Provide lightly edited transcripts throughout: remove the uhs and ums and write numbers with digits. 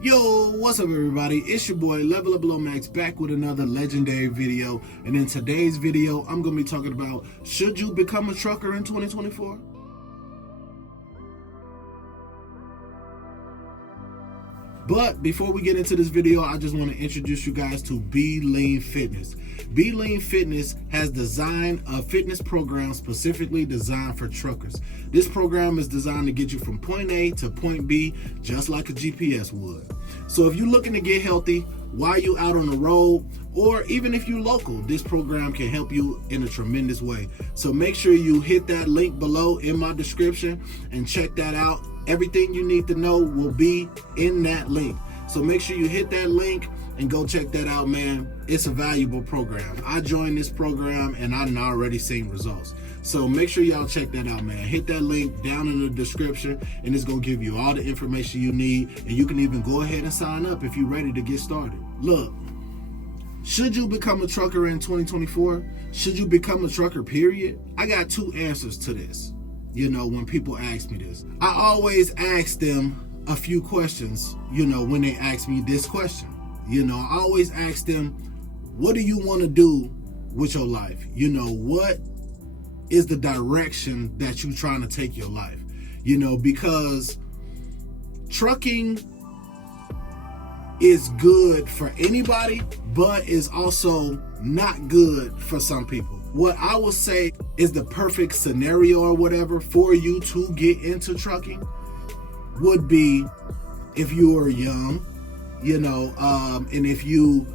Yo, what's up everybody? It's your boy Level Up Lomax back with another legendary video. And in today's video, I'm going to be talking about should you become a trucker in 2024? But before we get into this video, I just want to introduce you guys to Be Lean Fitness. Be Lean Fitness has designed a fitness program specifically designed for truckers. This program is designed to get you from point A to point B just like a GPS would. So if you're looking to get healthy while you out on the road, or even if you're local, this program can help you in a tremendous way. So make sure you hit that link below in my description and check that out. Everything you need to know will be in that link. So make sure you hit that link and go check that out, man. It's a valuable program. I joined this program and I've already seen results. So make sure y'all check that out, man. Hit that link down in the description and it's gonna give you all the information you need, and you can even go ahead and sign up if you're ready to get started. Look, should you become a trucker in 2024? Should you become a trucker, period? I got two answers to this. You know, when people ask me this, I always ask them a few questions, you know, when they ask me this question. You know, I always ask them, what do you want to do with your life? You know, what is the direction that you're trying to take your life? You know, because trucking is good for anybody, but is also not good for some people. What I would say is the perfect scenario or whatever for you to get into trucking would be if you are young, you know, and if you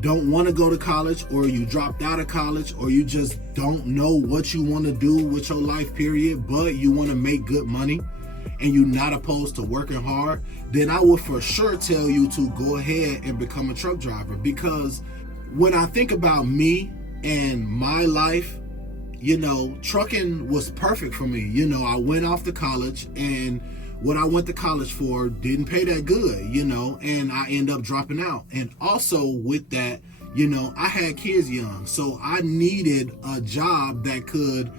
don't want to go to college, or you dropped out of college, or you just don't know what you want to do with your life, period, but you want to make good money and you're not opposed to working hard, then I would for sure tell you to go ahead and become a truck driver. Because when I think about me and my life, you know, trucking was perfect for me. You know, I went off to college, and what I went to college for didn't pay that good, you know, and I end up dropping out. And also with that, you know, I had kids young, so I needed a job that could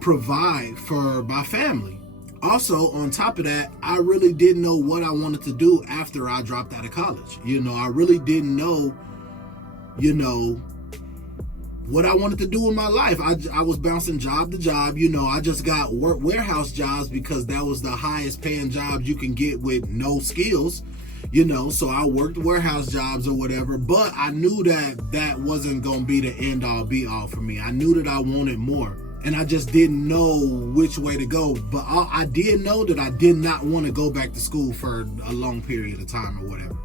provide for my family. Also, on top of that, I really didn't know what I wanted to do after I dropped out of college. You know, I really didn't know, you know, what I wanted to do in my life. I was bouncing job to job. You know, I just got warehouse jobs because that was the highest paying jobs you can get with no skills, you know, so I worked warehouse jobs or whatever, but I knew that that wasn't going to be the end all be all for me. I knew that I wanted more, and I just didn't know which way to go. But I did know that I did not want to go back to school for a long period of time or whatever.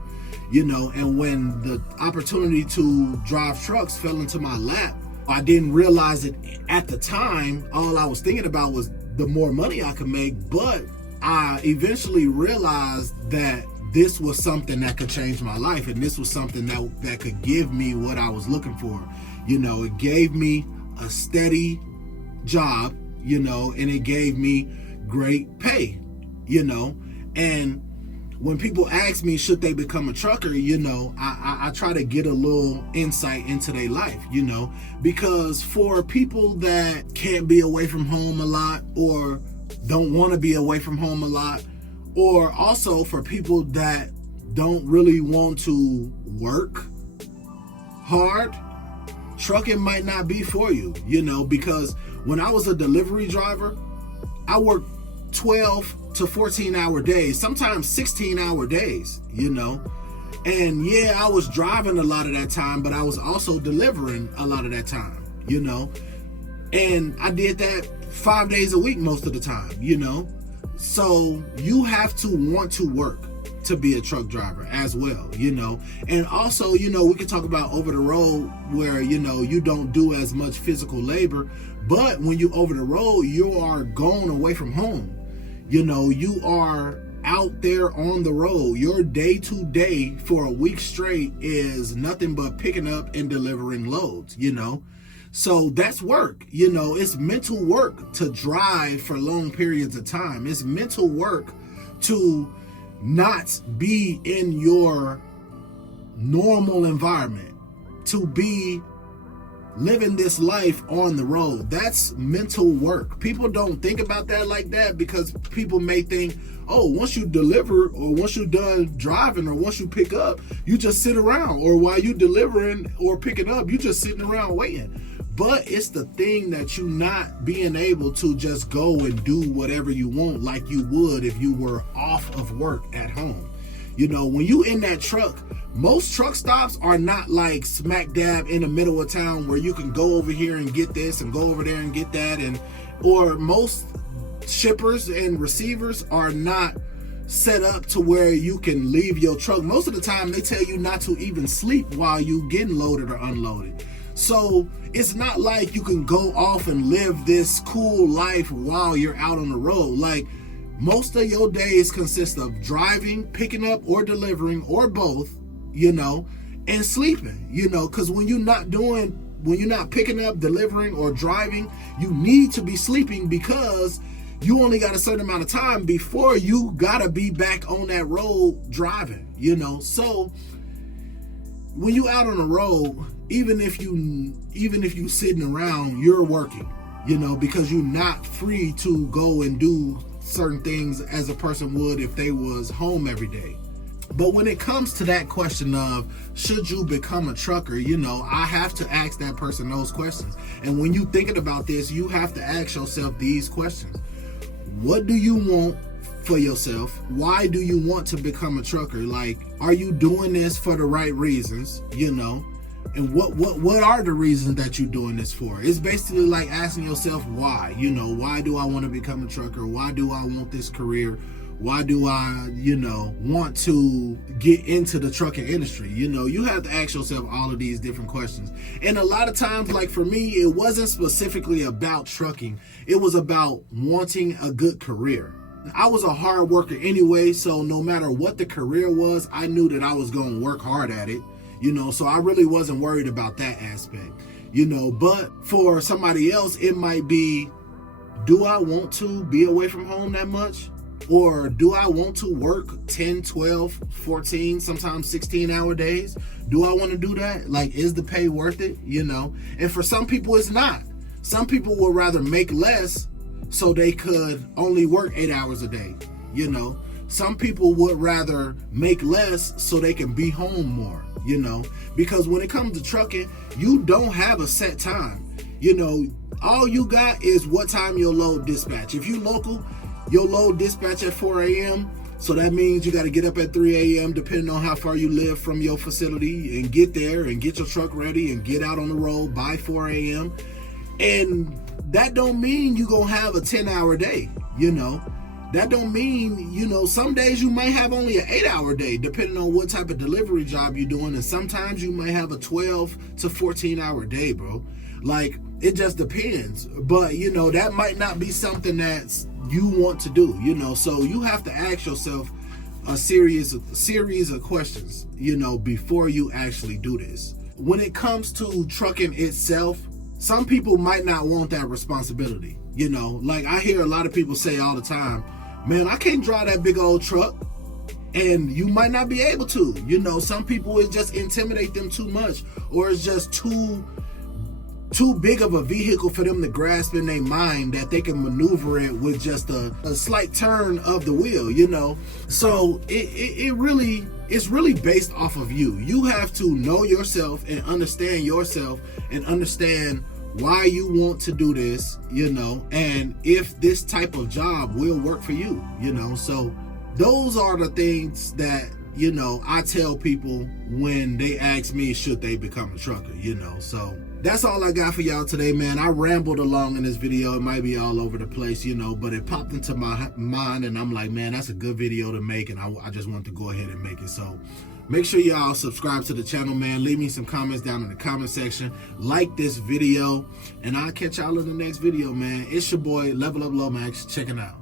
You know, and when the opportunity to drive trucks fell into my lap, I didn't realize it at the time. All I was thinking about was the more money I could make, but I eventually realized that this was something that could change my life, and this was something that could give me what I was looking for. You know, it gave me a steady job, you know, and it gave me great pay, you know, and when people ask me, should they become a trucker, you know, I try to get a little insight into their life, you know, because for people that can't be away from home a lot, or don't want to be away from home a lot, or also for people that don't really want to work hard, trucking might not be for you, you know, because when I was a delivery driver, I worked 12 to 14-hour days, sometimes 16-hour days, you know. And yeah, I was driving a lot of that time, but I was also delivering a lot of that time, you know. And I did that 5 days a week most of the time, you know. So you have to want to work to be a truck driver as well, you know. And also, you know, we can talk about over the road where, you know, you don't do as much physical labor, but when you over the road, you are going away from home. You know, you are out there on the road. Your day to day for a week straight is nothing but picking up and delivering loads, you know. So that's work, you know. It's mental work to drive for long periods of time. It's mental work to not be in your normal environment, to be living this life on the road. That's mental work. People don't think about that like that, because people may think, oh, once you deliver, or once you're done driving, or once you pick up, you just sit around, or while you delivering or picking up, you just sitting around waiting. But it's the thing that you not being able to just go and do whatever you want like you would if you were off of work at home. You know, when you in that truck, most truck stops are not like smack dab in the middle of town where you can go over here and get this and go over there and get that, and or most shippers and receivers are not set up to where you can leave your truck. Most of the time they tell you not to even sleep while you getting loaded or unloaded. So it's not like you can go off and live this cool life while you're out on the road. Like, most of your days consist of driving, picking up, or delivering, or both, you know, and sleeping, you know, because when you're not picking up, delivering, or driving, you need to be sleeping, because you only got a certain amount of time before you gotta be back on that road driving, you know. So when you out on the road, even if you sitting around, you're working, you know, because you're not free to go and do certain things as a person would if they was home every day. But when it comes to that question of should you become a trucker, you know, I have to ask that person those questions. And when you thinking about this, you have to ask yourself these questions. What do you want for yourself? Why do you want to become a trucker? Like, are you doing this for the right reasons, you know? And what are the reasons that you're doing this for? It's basically like asking yourself why. You know, why do I want to become a trucker? Why do I want this career? Why do I, you know, want to get into the trucking industry? You know, you have to ask yourself all of these different questions. And a lot of times, like for me, it wasn't specifically about trucking. It was about wanting a good career. I was a hard worker anyway, so no matter what the career was, I knew that I was going to work hard at it. You know, so I really wasn't worried about that aspect, you know. But for somebody else, it might be, do I want to be away from home that much? Or do I want to work 10, 12, 14, sometimes 16-hour days? Do I want to do that? Like, is the pay worth it? You know, and for some people, it's not. Some people would rather make less so they could only work 8 hours a day, you know. Some people would rather make less so they can be home more, you know, because when it comes to trucking, you don't have a set time. You know, all you got is what time your load dispatch. If you local, your load dispatch at 4 a.m. So that means you got to get up at 3 a.m. depending on how far you live from your facility, and get there and get your truck ready and get out on the road by 4 a.m. And that don't mean you gonna have a 10-hour day, you know. That don't mean, you know, some days you might have only an 8-hour day depending on what type of delivery job you're doing, and sometimes you might have a 12 to 14-hour day, bro. Like, it just depends. But, you know, that might not be something that you want to do, you know. So you have to ask yourself a series of questions, you know, before you actually do this. When it comes to trucking itself, some people might not want that responsibility, you know. Like, I hear a lot of people say all the time, man, I can't drive that big old truck. And you might not be able to, you know. Some people, it just intimidate them too much, or it's just too big of a vehicle for them to grasp in their mind that they can maneuver it with just a slight turn of the wheel, you know. So it's really based off of you. You have to know yourself and understand why you want to do this, you know, and if this type of job will work for you, you know. So those are the things that, you know, I tell people when they ask me should they become a trucker, you know. So that's all I got for y'all today, man. I rambled along in this video. It might be all over the place, you know, but it popped into my mind, and I'm like, man, that's a good video to make, and I just wanted to go ahead and make it. So make sure y'all subscribe to the channel, man. Leave me some comments down in the comment section. Like this video, and I'll catch y'all in the next video, man. It's your boy, Level Up Lomax, checking out.